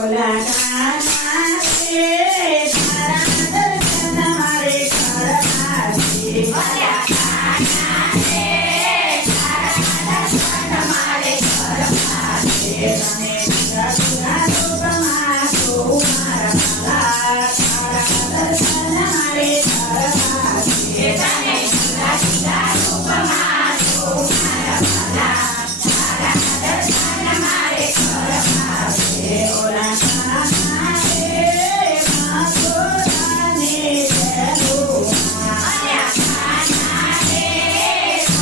ઓલા કાના રે તારા દર્શન મારે કરવા છે. ઓલા કાના રે તારા દર્શન મારે કરવા છે. તને જુદા જુદા રૂપમાં જોઉં મારા વાલા, તારા દર્શન મારે કરવા છે. તને જુદા જુદા રૂપમાં જોઉં મારા વાલા, તારા દર્શન મારે કરવા છે. ઓલા કાના રે માથોરાને જરૂમાં, ઓલા કાના રે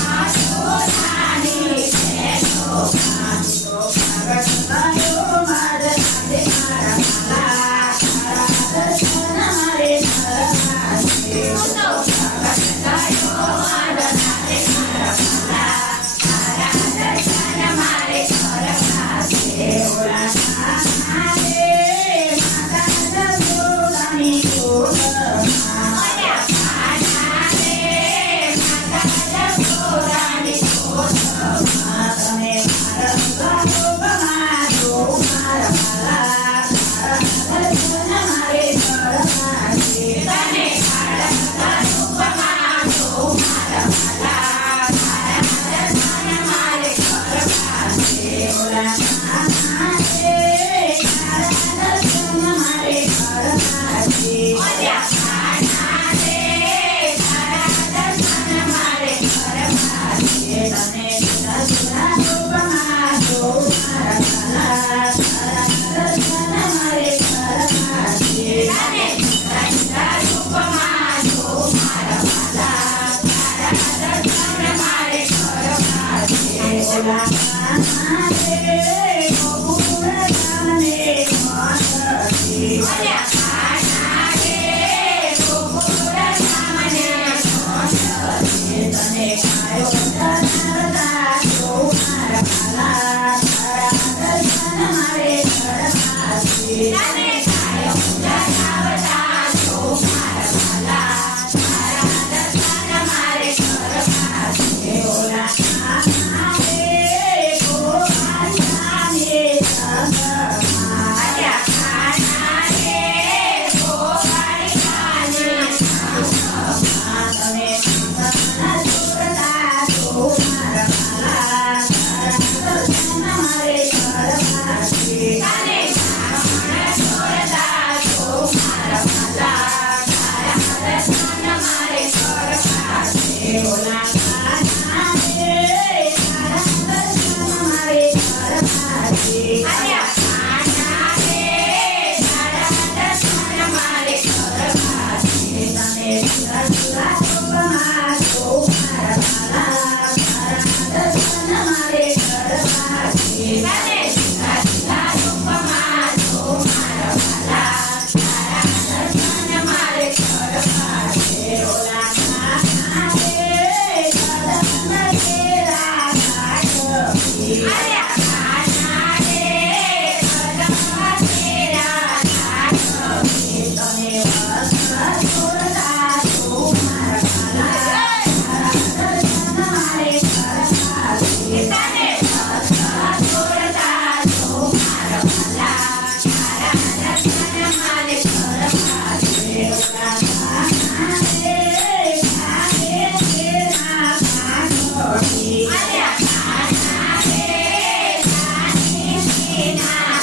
માથોરાને જરૂમાં. તો પાગળ થયો મારા સાથે મારા વાલા, તારા દર્શન મારે કરવા છે. તો પાગળ થયો મારા સાથે મારા વાલા, તારા દર્શન મારે કરવા છે. ઓલા કાના રે માતા જસોદાની ગોદમાં, ઓલા કાના રે માતા જસોદાની ગોદમાં. તને મારા રૂપમાં જોઉં મારા વાલા, તારા દર્શન મારે કરવા છે. તને મારા રૂપમાં જોઉં મારા વાલા, તારા દર્શન મારે કરવા છે. ઓલા કાના રે તારા દર્શન મારે કરવા છે. ઓલા કાના રે તારા દર્શન મારે કરવા છે. તને જુદા જુદા રૂપમાં જોઉં મારા વાલા, તારા દર્શન મારે કરવા છે. તને જુદા જુદા રૂપમાં જોઉં મારા વાલા, તારા દર્શન મારે કરવા છે. ઓલા કાના રે ગોકુળધામને પહોંચતી, ઓલા કાના રે ગોકુળધામને પહોંચતી. તને ગાયો ધરતા જોઉં મારા વાલા, તારા દર્શન મારે કરવા છે. તને ગાયો ધરતા જોઉં મારા વાલા, તારા દર્શન મારે કરવા છે. ઓલા કાના રે ગોવાળિયાને સંગમાં, ઓલા કાના રે ગોવાળિયાને સંગમાં. તને સંગમાં જોડતા જોઉં મારા વાલા, તારા દર્શન મારે કરવા છે. તને સંગમાં જોડતા જોઉં મારા વાલા, તારા દર્શન મારે કરવા છે. ઓલા કાના રે તારા દર્શન મારે કરવા છે. ઓલા કાના રે તારા દર્શન મારે કરવા છે. તને જુદા જુદા રૂપમાં જોઉં મારા વાલા, તારા દર્શન મારે કરવા છે. તને જુદા જુદા રૂપમાં જોઉં મારા વાલા, તારા દર્શન મારે કરવા છે. ઓલા કાના રે કદમ કેરા કાઢી, ઓલા કાના રે કદમ કેરા કાઢી. તને વસ્ત્ર છોડતા જોઉં મારા વાલા, તારા દર્શન મારે કરવા છે. તને વસ્ત્ર છોડતા જોઉં મારા વાલા, તારા દર્શન મારે કરવા છે. ઓલા કાના રે કાને કેરા કાઢી, ઓલા કાના રે કાને કેરા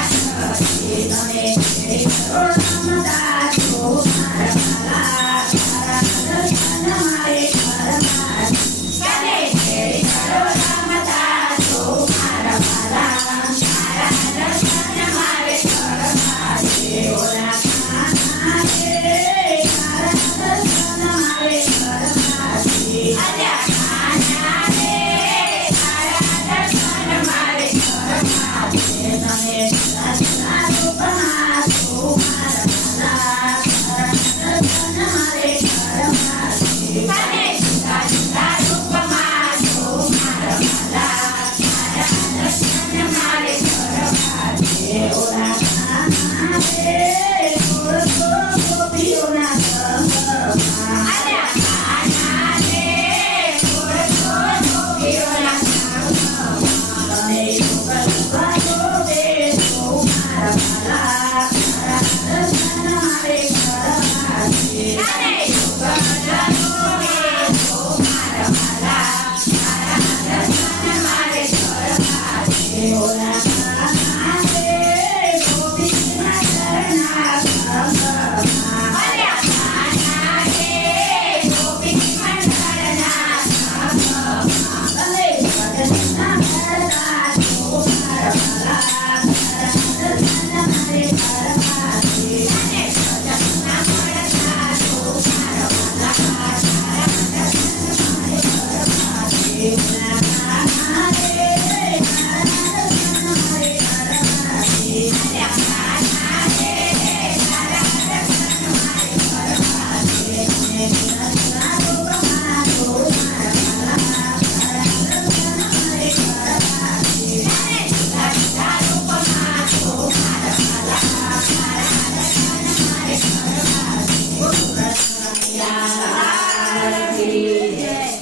કાઢી. તને ઘેરો રમતા જોઉં મારા વાલા, તારા દર્શન મારે કરવા છે. તને ઘેરો રમતા જોઉં મારા વાલા, તારા દર્શન મારે કરવા છે. ઓલા કાના રે તારા દર્શન મારે કરવા છે. ઓલા કાના રે તારા દર્શન મારે કરવા છે. તને જુદા જુદા રૂપમાં જોઉં મારા વાલા, તારા દર્શન મારે કરવા છે. તને જુદા જુદા રૂપમાં જોઉં મારા વાલા, તારા દર્શન મારે કરવા છે. ઓલા કાના રે